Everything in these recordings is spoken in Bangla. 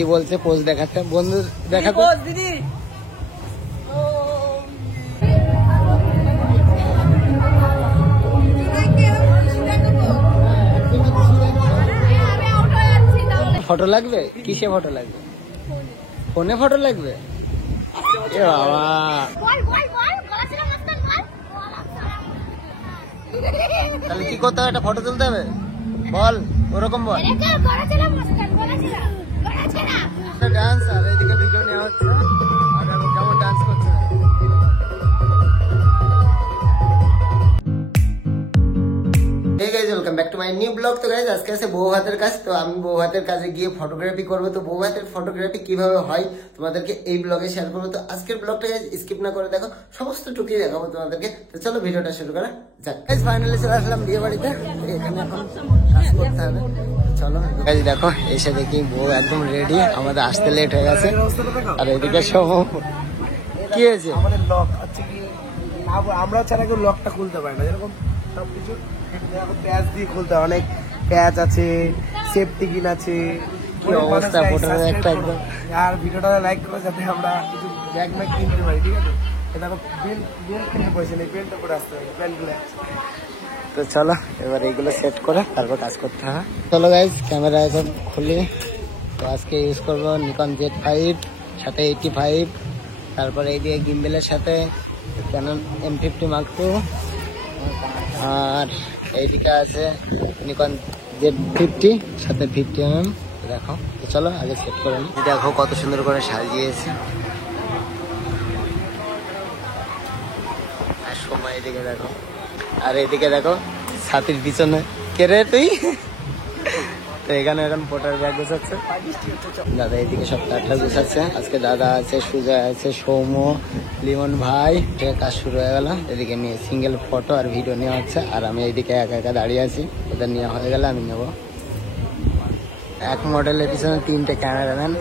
কি বলছে পোজ দেখাতে বন্ধু দেখাতে পোজ দিদি ফটো লাগবে কিসে ফটো লাগবে ফোনে ফটো লাগবে এ বাবা তাহলে কি করতে হবে একটা ফটো তুলতে হবে বল ওরকম বল ডান্স আর এদিকে ভিডিও নেওয়া হচ্ছে আর কেমন ডান্স করছে welcome back to my new blog. তো গাইজ আজকে আছে বউ ভাতের কাজ, তো আমি বউ ভাতের কাজে গিয়ে ফটোগ্রাফি করবো। তো বউ ভাতের ফটোগ্রাফি কিভাবে হয় তোমাদেরকে এই ব্লগে শেয়ার করবো। তো আজকের ব্লগটা স্কিপ না করে দেখো, সমস্ত টুকি দেখাবো তোমাদেরকে। তো চলো ভিডিওটা শুরু করা যাক। গাইজ ফাইনালি চলে আসলাম বিয়ে বাড়িতে, এখানে এখন কাজ করতে হবে। চলো গাইজ দেখো এসে দেখি বউ একদম রেডি, আমাদের আসতে লেট হয়ে গেছে। আর এদিকে সব কি হয়েছে আমাদের লক হচ্ছে কি আমরা ছাড়া কেউ লকটা খুলতে পারে না, যেরকম সবকিছু প্যাচ দিয়ে খুলতে হয়। অনেক প্যাচ আছে, সেফটি কিন আছে। কি অবস্থা ফটোটা একটা একদম। আর ভিডিওটা লাইক করো যাতে আমরা কিছু ব্যাগ ম্যাগ কিনতে পারি, ঠিক আছে? এটা বেল্ট কিনতে পয়সা নেই, বেল্টটা করে আসতে হবে, বেল্টগুলো। তো চলো এবার এইগুলো সেট করে তারপর কাজ করতে হবে। চলো গাইজ ক্যামেরা এখন খুলি। তো আজকে ইউজ করবো নিকন Z5 সাথে 85, তারপরে এইদিকে গিম্বেলের সাথে ক্যানন M50 Mark II, আর এইদিকে আছে নিকন Z50 সাথে 50mm। দেখো তো চলো আগে সেট করে নিই। দেখো কত সুন্দর করে সাজিয়েছে। আর সময় এদিকে দেখো, আর এদিকে দেখো ছাতির পিছনে কে রে তুই। তো এখানে এখন ফটোর ব্যাগ গোছাচ্ছে দাদা, এইদিকে সব কাঠটা গোছাচ্ছে। আজকে দাদা আছে, সুজয় আছে, সৌম্য, লিমন ভাই। কাজ শুরু হয়ে গেল। এদিকে নিয়ে সিঙ্গেল ফটো আর ভিডিও নেওয়া হচ্ছে, আর আমি এইদিকে একা একা দাঁড়িয়ে আছি। ওদের নেওয়া হয়ে গেলে আমি নেবো। এক মডেলের পিছনে 3টে ক্যামেরাম্যান।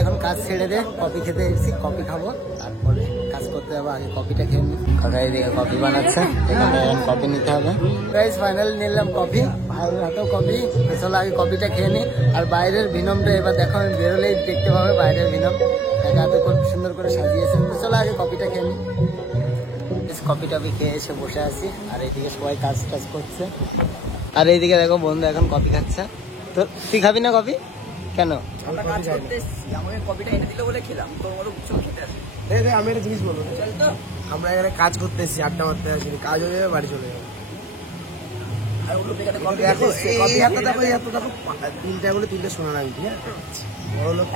এখন কাজ ছেড়ে দে, কফি খেতে এসেছি, কফি খাবো, তারপরে কাজ করতে যাবো। আগে কফিটা খেয়ে নিই। কাকা এদিকে কফি বানাচ্ছে, এখানে কফি নিতে হবে। গাইস ফাইনালি নিলাম কফি, আর হাতেও কফি। চলো আগে কফিটা খেয়ে নিই। আর বাইরের ভিনমটা এবার দেখো, আমি বেরোলেই দেখতে পাবে বাইরের ভিনম। এত খুব সুন্দর করে সাজিয়েছে। চলো আগে কফিটা খেয়ে নিই। কফি টফি খেয়ে এসে বসে আছি, আর এইদিকে সবাই কাজ টাজ করছে। আর এইদিকে দেখো বন্ধু এখন কফি খাচ্ছে। তো তুই খাবি না কফি কেন? আমি একটা জিনিস বলবো, আমরা এখানে কাজ করতে এসেছি, আড্ডা মারতে আসি, কাজ হয়ে যাবে বাড়ি চলে যাবে। তিনটে শোনা না,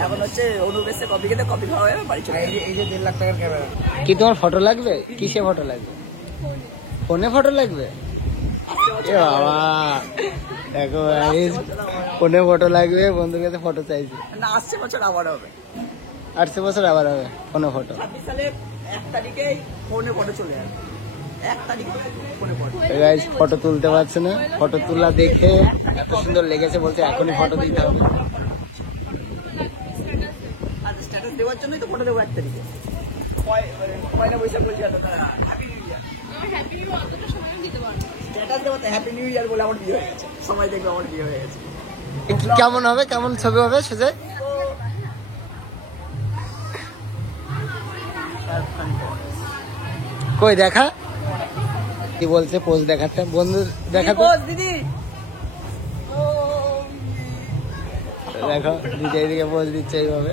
এখন হচ্ছে অনুবেশে কফি খেতে কফি খাওয়া যাবে বাড়ি চলে যাবে। এই যে 1.5 লাখ টাকার ক্যামেরা। কি তোমার ফটো লাগবে? কিসে ফটো লাগবে? ফোনে ফটো লাগবে? এ বাবা দেখো ফোনে ফটো লাগবে, বন্ধুর কাছে ফটো চাইছি। না, আসছে বছর আবার হবে, 8 বছর আবার হবে ফোনে ফটো। 26 সালে 1 তারিখে ফোনে ফটো চলে যাবে। 1 তারিখে ফোনে ফটো। গাইস ফটো তুলতে পারছে না, ফটো তোলা দেখে এত সুন্দর লেগেছে, বলছে এখনই ফটো দিতে হবে। আর স্ট্যাটাস দেওয়ার জন্যই তো ফটো দেবো 1 তারিখে। পয়লা বৈশাখ বলছি না, happy new year. Happy new year অতটা সময় দিতে পারবো স্ট্যাটাস দেবো, হ্যাপি নিউ ইয়ার বলে আমার বিয়ে হয়ে গেছে, সবাই দেখবে আমার বিয়ে হয়ে গেছে। কেমন হবে, কেমন ছবি হবে সুজয়? কই দেখা কি বলছে পোজ দেখাতে বন্ধু দেখাতে। পোজ দিদি দেখো দিদি এদিকে পোজ দিচ্ছে এইভাবে।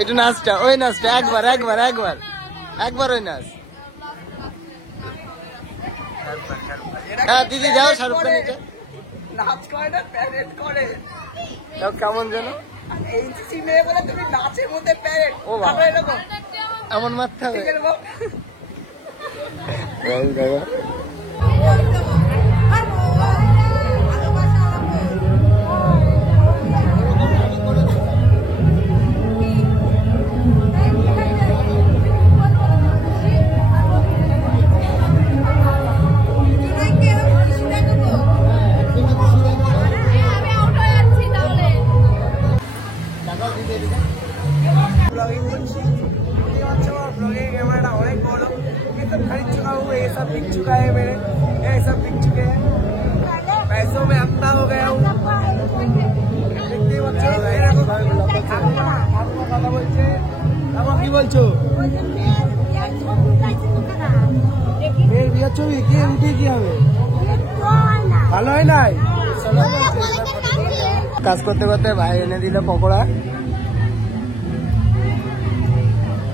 একটু নাচটা, ওই নাচটা একবার একবার একবার একবার ওই নাচ। হ্যাঁ দিদি যাও, শাহরুখ খান এটা নাচ করে না, প্যারেড করে। তাও কেমন যেন এইচসি মেয়ে বলে তুমি নাচের মধ্যে প্যারেড। ও বাবা, আমরা এরকম এমন মারতে হবে। এরকম দেখো ब्लॉगिंग कैमरा अनेक बड़, ये सब खरीद चुका हूँ, ये सब बिक चुका है मेरे, ये सब बिक चुके हैं। पैसों में अंधा हो गया हूँ, देखते ही বলছো? মেয়ের বিয়ের ছবি কি উঠে কি হবে? ভালো হয় নাই? কাজ করতে করতে ভাই এনে দিল পকোড়া।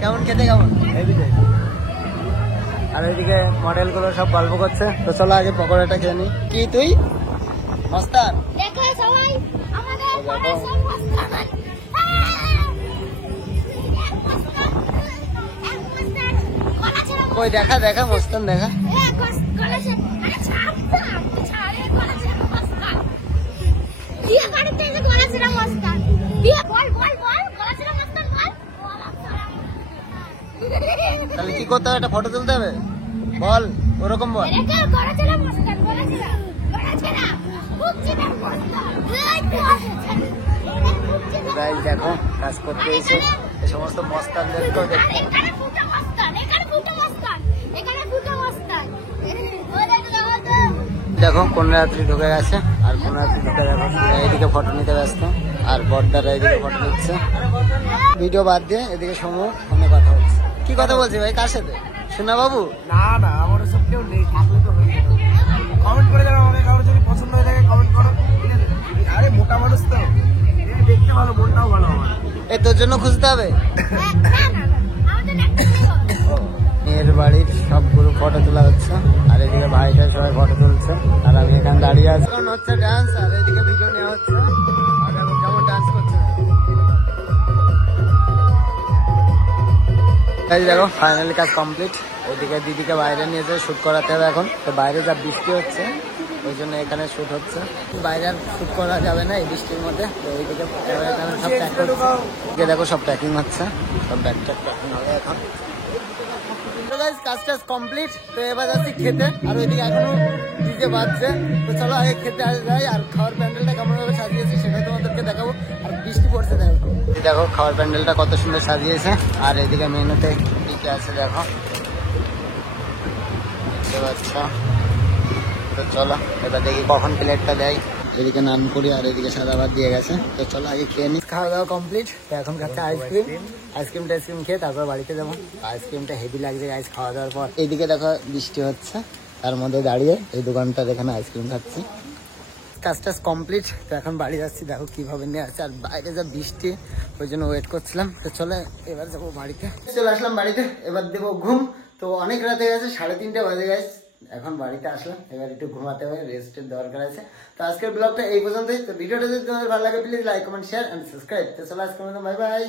কেমন খেতে কেমন? আর ওইদিকে মডেল গুলো সব গল্প করছে। তো চলো আগে পকোড়াটা খেয়ে নি। কি তুই মস্তান? কই দেখা দেখা মস্তান দেখা। তাহলে কি করতে হবে? একটা ফটো তুলতে হবে? বল ওরকম বল। দেখো কাজ করতে এসে এই সমস্ত মস্তানদেরকেও দেখতে। দেখো কোন রাত্রি ঢুকে গেছে আর কোন রাত্রি ঢুকে দেখো এইদিকে ফটো নিতে ব্যস্ত আর বড়দারা এদিকে ফটো নিচ্ছে। ভিডিও বাদ দিয়ে এদিকে সমু ফোনে কথা বলছে। কি কথা বলছি ভাই? কার সাথে? সোনা বাবু? না না, আমার সব কেউ নেই, থাকলে তো হয়ে যেত। কমেন্ট করে যাবে আমাকে, কারো যদি পছন্দ হয়ে থাকে কমেন্ট করো, ঠিক আছে? আরে মোটা মানুষ তো, দেখতে ভালো, মনটাও ভালো আমার। এই তোর জন্য খুঁজতে হবে? মেয়ের বাড়ির সবগুলো ফটো তোলা হচ্ছে আর এদিকে ভাইটা সবাই ফটো তুলছে আর আমি এখানে দাঁড়িয়ে আছি। এখন হচ্ছে ডান্স আর এদিকে ভিডিও নেওয়া হচ্ছে। আর এখন কেমন ডান্স করছে এই দেখো। ফাইনালি কাজ কমপ্লিট। ওইদিকে দিদিকে বাইরে নিয়ে যেয়ে শুট করাতে হবে এখন। তো বাইরে যা বৃষ্টি হচ্ছে ওই জন্য এখানে শুট হচ্ছে। বাইরে আর শুট করা যাবে না এই বৃষ্টির মধ্যে। তো ওইদিকে সব প্যাক হচ্ছে। দেখো সব প্যাকিং হচ্ছে, সব ব্যাগ ট্যাগ প্যাকিং হবে এখন। কাজ টাজ কমপ্লিট। তো এবার যাচ্ছি খেতে আর ওইদিকে এখনো ডিজে বাজছে। তো চলো আগে খেতে যাই আর খাওয়ার প্যান্ডেলটা কেমন ভাবে সাজিয়েছি সেটা তোমাদেরকে দেখাবো। আর বৃষ্টি পড়ছে দেখো। দেখো খাওয়ার প্যান্ডেলটা কত সুন্দর সাজিয়েছে আর এদিকে মেনুতে কি কি আছে দেখো, দেখতে পাচ্ছ। তো চলো এবার দেখি কখন প্লেটটা দেয়। এদিকে নান করি আর এদিকে সাদা ভাত দিয়ে গেছে। তো চলো আগে খেয়ে নি। খাওয়া দাওয়া কমপ্লিট। তো এখন খাচ্ছে আইসক্রিম। আইসক্রিম খেয়ে তারপর বাড়িতে যাবো। আইসক্রিমটা হেভি লাগছে গাইস খাওয়া দাওয়ার পর। এইদিকে দেখো বৃষ্টি হচ্ছে তার মধ্যে দাঁড়িয়ে এই দোকানটা এখানে আইসক্রিম খাচ্ছি। কাজ টাজ কমপ্লিট। তো এখন বাড়ি যাচ্ছি, দেখো কিভাবে নিয়ে আসছে আর বাইরে যা বৃষ্টি ওই জন্য ওয়েট করছিলাম। তো চলে এবার যাবো বাড়িতে। চলে আসলাম বাড়িতে, এবার দেবো ঘুম। তো অনেক রাতে গেছে, 3:30 বাজে গেছে। এখন বাড়িতে আসলাম, এবার একটু ঘুমাতে হবে, রেস্টের দরকার আছে। তো আজকের ব্লগটা এই পর্যন্তই। তো ভিডিওটা যদি তোমাদের ভালো লাগে please like comment share and subscribe. তো চলো আজকের মতো বাই বাই।